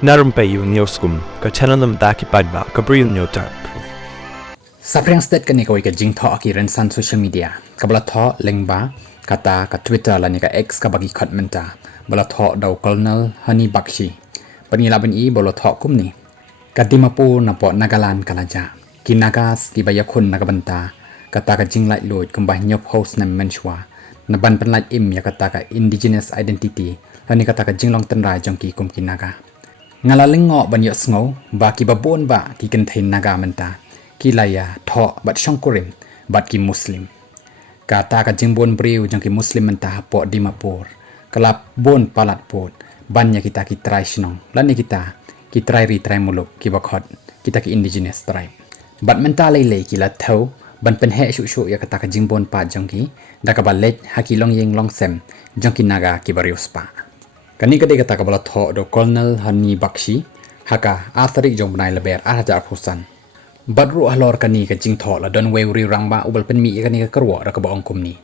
Na Rympei U ka channel nam ta ki paidbah ka Bri U Hynñiewtrep. Sapriang state ka ni ka jing tho ki rensan social media kabla tho lengba kata ka Twitter la ni ka X ka bagi khatmenta bala tho daw colonel hani bakshi panila ban i bolo tho kumni ka Dimapur na po Nagaland kalaja ki nagas ki bayakun nabynta kata ka jing lai loid kumbah nyop host na menshwa na ban penlaj im ya kata ka indigenous identity lani kata ka jinglong trai jongki kum ki naga ngalaling ngo ban yo sngo ba ki babon ba ki contain naga menta ki laya tho bat shongkurim bat ki muslim kata ka jingbon Bri U jongki muslim menta hapoh Dimapur kelap bon palat pot bannya kita ki trai shnong lani kita ki trai ri trai muluk ki bakhot kita ki indigenous tribe bat menta lele ki la thau ban pen he shu ya kata ka jingbon pa jongki da ka balet haki long yeng long sem jongki naga ki barius pa kani kade kata ka bala tho do colonel hani bakshi haka atharik jong banai leber araja phusan badru halor kani ka jing tho la don weuri rangba ubal pen mi kani ka karwa ra ka baong kumni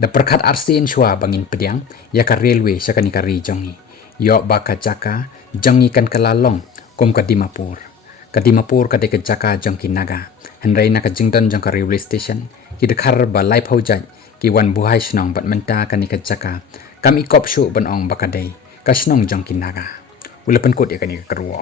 da perkhat arsin shwa bangin pediang ya ka railway syakani ka ri jongi yo baka jaka jongi kan kalalong kum ka Dimapur ka de ka jaka jongki naga henrai na ka jingdon jong ka railway station ki de khar ba lai phojai ki wan buhai shnong bat menta kani ka jaka kam ikop shu ban ong bakadei ka shnong jongki naga ulapan kot ya kani ka karwa